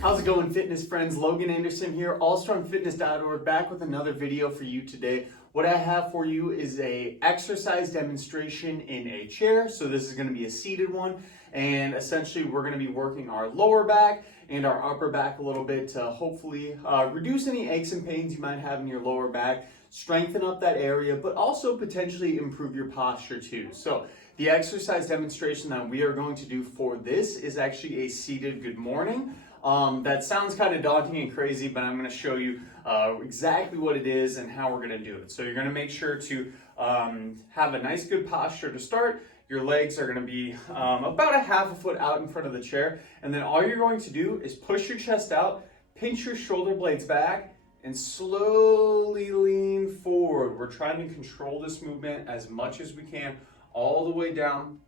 How's it going, fitness friends? Logan Anderson here, allstrongfitnessllc, back with another video for you today. What I have for you is a exercise demonstration in a chair. So this is going to be a seated one, and essentially we're going to be working our lower back and our upper back a little bit to hopefully reduce any aches and pains you might have in your lower back, strengthen up that area, but also potentially improve your posture too. So the exercise demonstration that we are going to do for this is actually a seated good morning. That sounds kind of daunting and crazy, but I'm going to show you exactly what it is and how we're going to do it. So you're going to make sure to have a nice good posture to start. Your legs are going to be about a half a foot out in front of the chair, and then all you're going to do is push your chest out, pinch your shoulder blades back, and slowly lean forward. We're trying to control this movement as much as we can all the way down,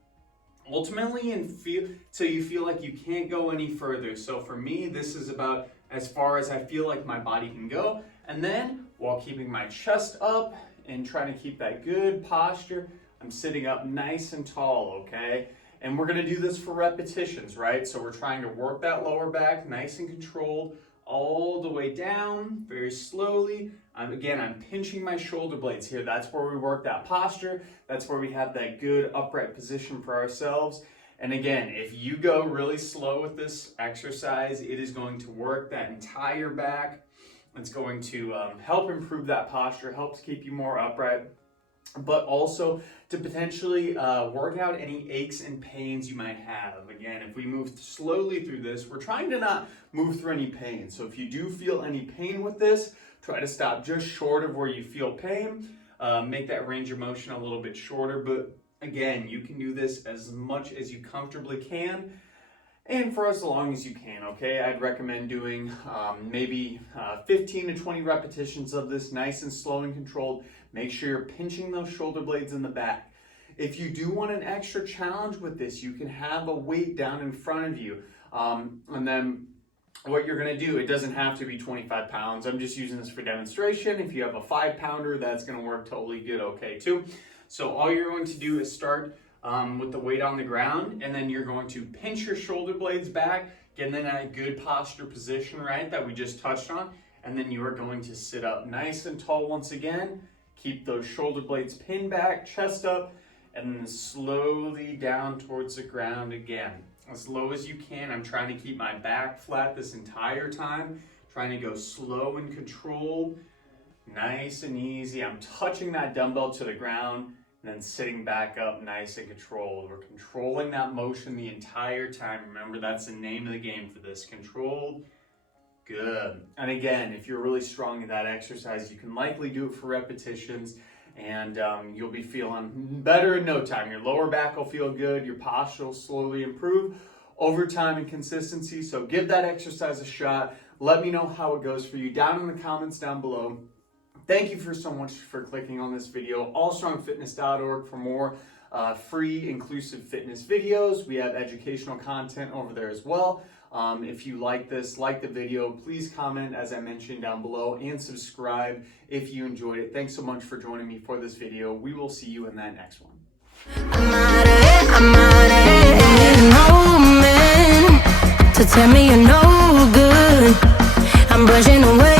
ultimately, and feel till you feel like you can't go any further. So for me, this is about as far as I feel like my body can go, and then while keeping my chest up and trying to keep that good posture, I'm sitting up nice and tall, okay? And we're gonna do this for repetitions, right? So we're trying to work that lower back nice and controlled all the way down, very slowly. I'm pinching my shoulder blades here. That's where we work that posture. That's where we have that good upright position for ourselves. And again, if you go really slow with this exercise, it is going to work that entire back. It's going to help improve that posture, helps keep you more upright, but also to potentially work out any aches and pains you might have. Again, if we move slowly through this, we're trying to not move through any pain. So if you do feel any pain with this, try to stop just short of where you feel pain. Make that range of motion a little bit shorter, but again, you can do this as much as you comfortably can and for as long as you can, okay? I'd recommend doing maybe 15 to 20 repetitions of this, nice and slow and controlled. Make sure you're pinching those shoulder blades in the back. If you do want an extra challenge with this, you can have a weight down in front of you. And then what you're gonna do, it doesn't have to be 25 pounds. I'm just using this for demonstration. If you have a 5-pounder, that's gonna work totally good, okay, too. So all you're going to do is start with the weight on the ground, and then you're going to pinch your shoulder blades back, getting in that good posture position, right, that we just touched on. And then you are going to sit up nice and tall once again. Keep those shoulder blades pinned back, chest up, and then slowly down towards the ground again. As low as you can. I'm trying to keep my back flat this entire time, trying to go slow and controlled, nice and easy. I'm touching that dumbbell to the ground and then sitting back up nice and controlled. We're controlling that motion the entire time. Remember, that's the name of the game for this, controlled. Good. And again, if you're really strong in that exercise, you can likely do it for repetitions, and you'll be feeling better in no time. Your lower back will feel good. Your posture will slowly improve over time and consistency. So give that exercise a shot. Let me know how it goes for you down in the comments down below. Thank you so much for clicking on this video. allstrongfitness.org for more free, inclusive fitness videos. We have educational content over there as well. If you like this, like the video, please comment, as I mentioned, down below, and subscribe if you enjoyed it. Thanks so much for joining me for this video. We will see you in that next one. To tell me you're no good, I'm brushing away.